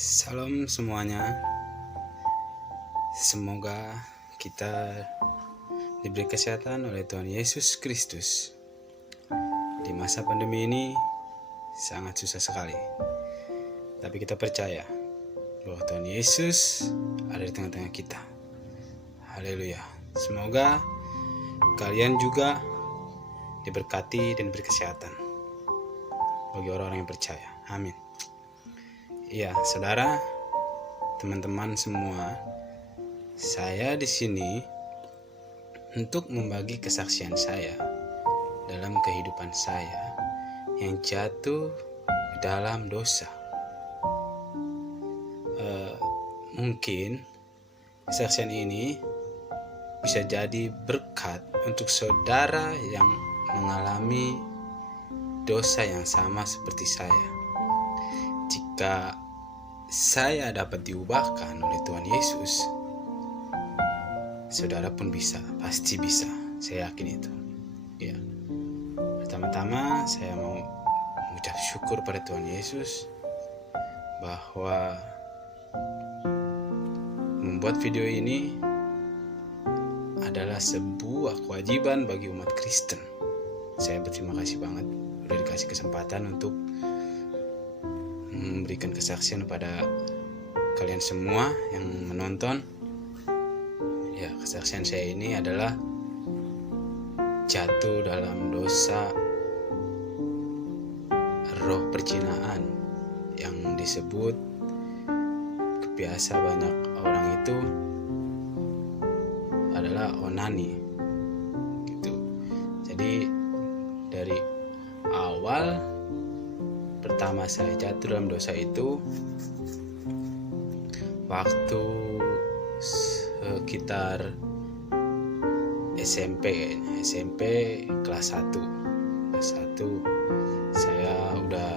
Salam semuanya. Semoga kita diberi kesehatan oleh Tuhan Yesus Kristus. Di masa pandemi ini sangat susah sekali. Tapi kita percaya bahwa Tuhan Yesus ada di tengah-tengah kita. Haleluya. Semoga kalian juga diberkati dan diberi kesehatan bagi orang-orang yang percaya. Amin. Iya, saudara, teman-teman semua, saya di sini untuk membagi kesaksian saya dalam kehidupan saya yang jatuh ke dalam dosa. Mungkin kesaksian ini bisa jadi berkat untuk saudara yang mengalami dosa yang sama seperti saya. Jika saya dapat diubahkan oleh Tuhan Yesus, saudara pun bisa, pasti bisa. Saya yakin itu. Ya. Pertama-tama saya mau mengucap syukur pada Tuhan Yesus bahwa membuat video ini adalah sebuah kewajiban bagi umat Kristen. Saya berterima kasih banget udah dikasih kesempatan untuk memberikan kesaksian pada kalian semua yang menonton. Ya, kesaksian saya ini adalah jatuh dalam dosa roh perzinaan yang disebut biasa banyak orang itu adalah onani gitu. Jadi dari awal pertama saya jatuh dalam dosa itu waktu sekitar SMP kelas 1 saya udah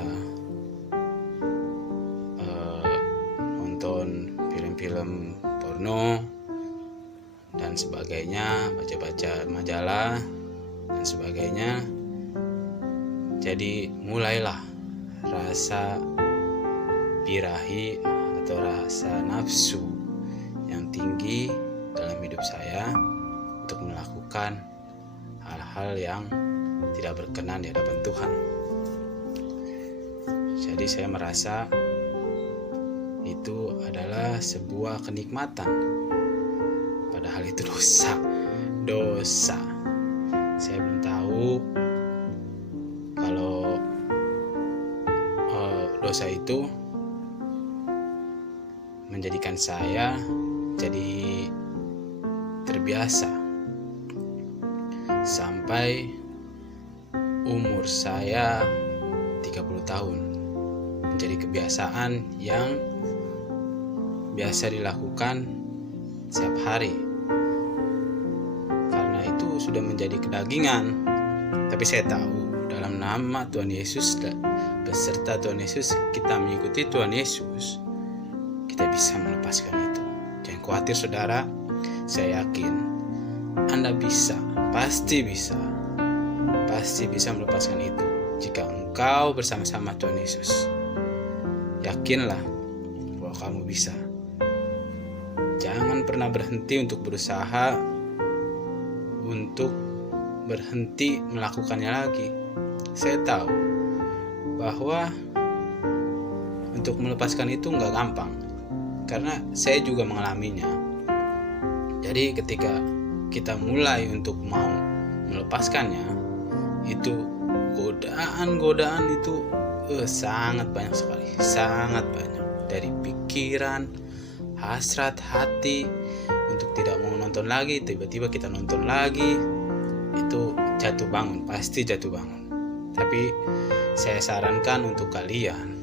nonton film-film porno dan sebagainya, baca-baca majalah dan sebagainya. Jadi mulailah rasa birahi atau rasa nafsu yang tinggi dalam hidup saya untuk melakukan hal-hal yang tidak berkenan di hadapan Tuhan. Jadi saya merasa itu adalah sebuah kenikmatan, padahal itu dosa. Saya belum tahu kalau dosa itu menjadikan saya jadi terbiasa sampai umur saya 30 tahun, menjadi kebiasaan yang biasa dilakukan setiap hari karena itu sudah menjadi kedagingan. Tapi saya tahu dalam nama Tuhan Yesus beserta Tuhan Yesus, kita mengikuti Tuhan Yesus, kita bisa melepaskan itu. Jangan khawatir saudara, saya yakin Anda bisa, pasti bisa melepaskan itu jika engkau bersama-sama Tuhan Yesus. Yakinlah bahwa kamu bisa. Jangan pernah berhenti untuk berusaha untuk berhenti melakukannya lagi. Saya tahu bahwa untuk melepaskan itu nggak gampang, karena saya juga mengalaminya. Jadi ketika kita mulai untuk mau melepaskannya, itu godaan itu sangat banyak sekali, sangat banyak. Dari pikiran, hasrat hati untuk tidak mau nonton lagi, tiba-tiba kita nonton lagi, itu jatuh bangun, pasti jatuh bangun. Tapi saya sarankan untuk kalian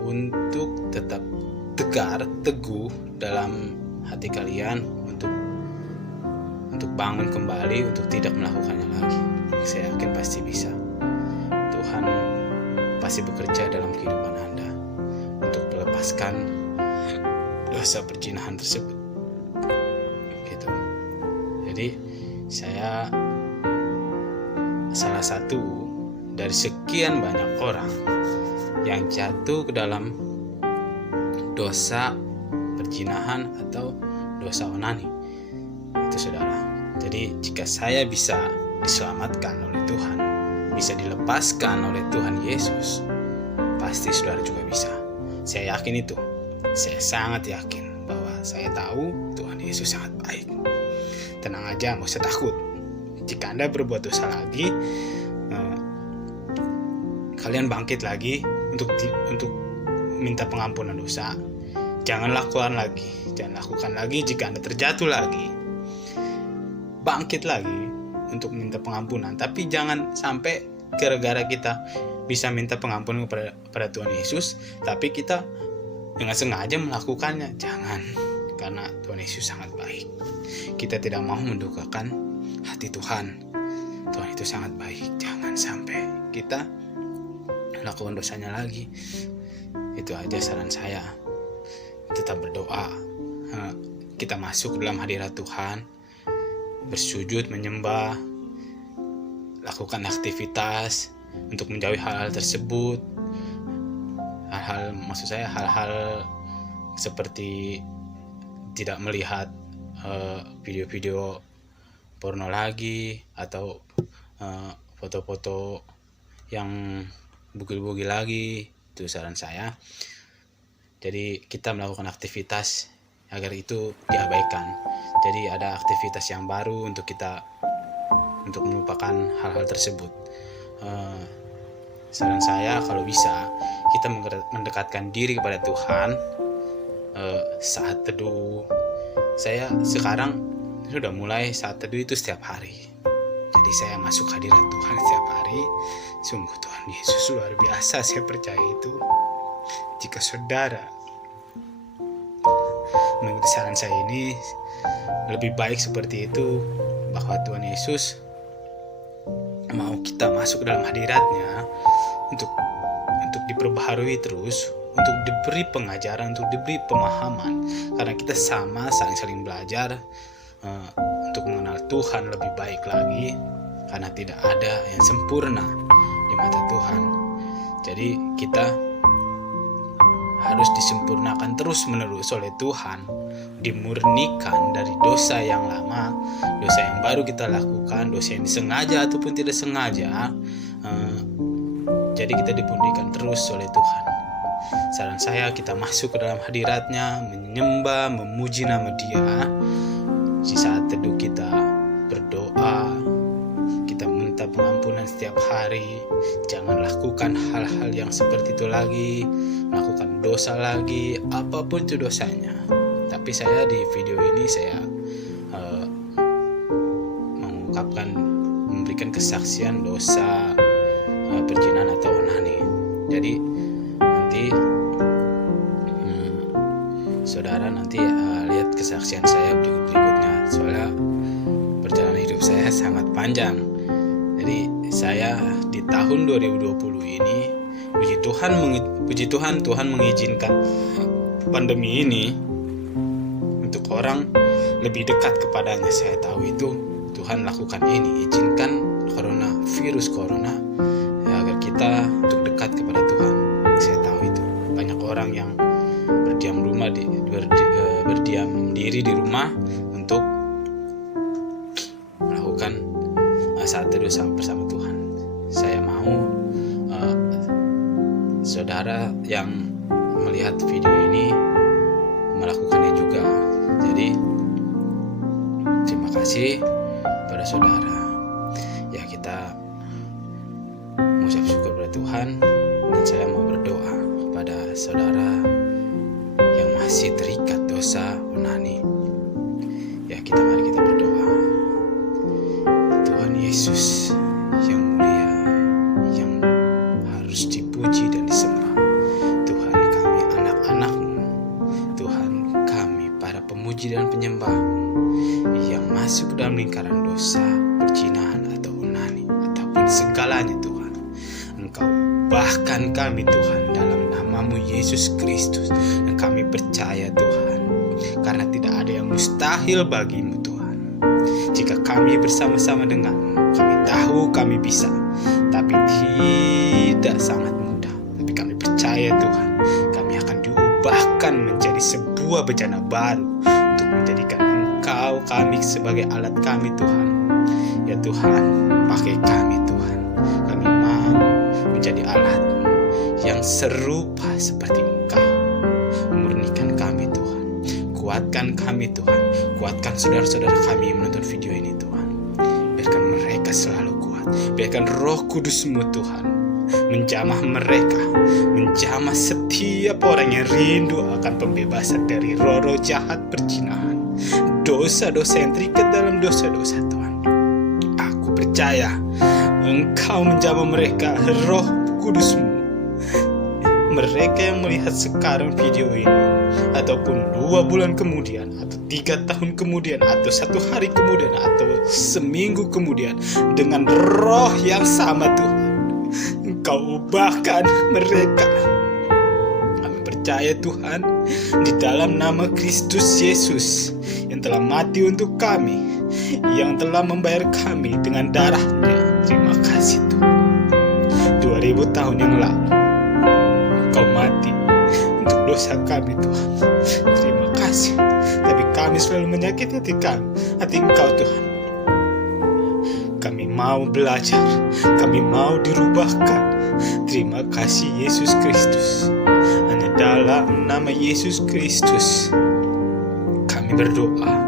untuk tetap teguh dalam hati kalian untuk bangun kembali, untuk tidak melakukannya lagi. Saya yakin pasti bisa. Tuhan pasti bekerja dalam kehidupan Anda untuk melepaskan dosa perzinahan tersebut. Gitu. Jadi saya salah satu dari sekian banyak orang yang jatuh ke dalam dosa perzinahan atau dosa onani. Itu saudara. Jadi jika saya bisa diselamatkan oleh Tuhan, bisa dilepaskan oleh Tuhan Yesus, pasti saudara juga bisa. Saya yakin itu. Saya sangat yakin bahwa saya tahu Tuhan Yesus sangat baik. Tenang aja, gak usah takut. Jika Anda berbuat dosa lagi, kalian bangkit lagi untuk minta pengampunan dosa. Jangan lakukan lagi jika Anda terjatuh lagi. Bangkit lagi untuk minta pengampunan. Tapi jangan sampai gara-gara kita bisa minta pengampunan kepada Tuhan Yesus, tapi kita dengan sengaja melakukannya. Jangan, karena Tuhan Yesus sangat baik. Kita tidak mau mendukakan hati Tuhan. Tuhan itu sangat baik. Jangan sampai kita melakukan dosanya lagi. Itu aja saran saya. Tetap berdoa. Kita masuk ke dalam hadirat Tuhan, bersujud, menyembah, lakukan aktivitas untuk menjauhi hal-hal tersebut. Hal-hal seperti tidak melihat video-video porno lagi, atau foto-foto yang bugil-bugil lagi. Itu saran saya. Jadi kita melakukan aktivitas agar itu diabaikan. Jadi ada aktivitas yang baru untuk melupakan hal-hal tersebut. Saran saya, kalau bisa kita mendekatkan diri kepada Tuhan saat teduh. Saya sekarang sudah mulai saat teduh itu setiap hari. Jadi saya masuk hadirat Tuhan setiap hari. Sungguh Tuhan Yesus luar biasa, saya percaya itu. Jika saudara mengikuti saran saya ini, lebih baik seperti itu, bahwa Tuhan Yesus mau kita masuk ke dalam hadiratnya untuk diperbaharui terus, untuk diberi pengajaran, untuk diberi pemahaman, karena kita saling belajar untuk mengenal Tuhan lebih baik lagi, karena tidak ada yang sempurna di mata Tuhan. Jadi kita harus disempurnakan terus menerus oleh Tuhan, dimurnikan dari dosa yang lama, dosa yang baru kita lakukan, dosa yang disengaja ataupun tidak sengaja. Jadi kita dimurnikan terus oleh Tuhan. Saran saya, kita masuk ke dalam hadiratnya, menyembah, memuji nama Dia. Di saat teduh kita berdoa, kita minta pengampunan setiap hari. Jangan lakukan hal-hal yang seperti itu lagi, melakukan dosa lagi, apapun itu dosanya. Tapi saya di video ini saya memberikan kesaksian dosa perzinahan atau onani. Jadi nanti saudara lihat kesaksian saya berikutnya. Soalnya perjalanan hidup saya sangat panjang. Jadi saya di tahun 2020 ini, puji Tuhan mengizinkan pandemi ini untuk orang lebih dekat kepadanya. Saya tahu itu Tuhan lakukan ini, izinkan virus corona agar kita untuk dekat kepada Tuhan. Saya tahu itu banyak orang yang berdiam diri di rumah untuk melakukan saat teduh bersama Tuhan. Saya mau saudara yang melihat video ini melakukannya juga. Jadi terima kasih pada saudara. Ya, kita mengucap syukur kepada Tuhan, dan saya mau berdoa kepada saudara yang masih terikat dosa onani. Ya, mari kita berdoa. Tuhan Yesus yang mulia, yang harus dipuji dan disembah, Tuhan, kami anak-anak-Mu, Tuhan, kami para pemuji dan penyembah-Mu yang masuk dalam lingkaran dosa, perzinahan atau onani, ataupun segalanya Tuhan. Engkau bahkan kami Tuhan dalam nama-Mu Yesus Kristus, dan kami percaya Tuhan, karena tidak ada yang mustahil bagi-Mu Tuhan. Jika kami bersama-sama dengan-Mu, kami tahu kami bisa, tapi tidak sangat mudah. Tapi kami percaya Tuhan, kami akan diubah ubahkan menjadi sebuah bencana baru untuk menjadikan Engkau kami sebagai alat kami Tuhan. Ya Tuhan, pakai kami Tuhan. Kami mau menjadi alat yang serupa seperti Engkau. Murnikan kami Tuhan. Kuatkan kami Tuhan. Kuatkan saudara-saudara kami yang menonton video ini Tuhan. Biarkan mereka selalu kuat. Biarkan Roh Kudus-Mu Tuhan menjamah mereka, menjamah setiap orang yang rindu akan pembebasan dari roh-roh jahat perzinahan, dosa-dosa yang terikat dalam dosa-dosa Tuhan. Aku percaya Engkau menjamah mereka, Roh Kudus-Mu. Mereka yang melihat sekarang video ini, ataupun 2 bulan kemudian, atau 3 tahun kemudian, atau 1 hari kemudian, atau seminggu kemudian, dengan roh yang sama Tuhan, Engkau ubahkan mereka. Kami percaya Tuhan, di dalam nama Kristus Yesus yang telah mati untuk kami, yang telah membayar kami dengan darahnya. Terima kasih Tuhan. 2000 tahun yang lalu Engkau mati untuk dosa kami Tuhan. Terima kasih. Tapi kami selalu menyakiti hati Engkau Tuhan. Kami mau belajar, kami mau dirubahkan. Terima kasih Yesus Kristus. Hanya dalam nama Yesus Kristus kami berdoa.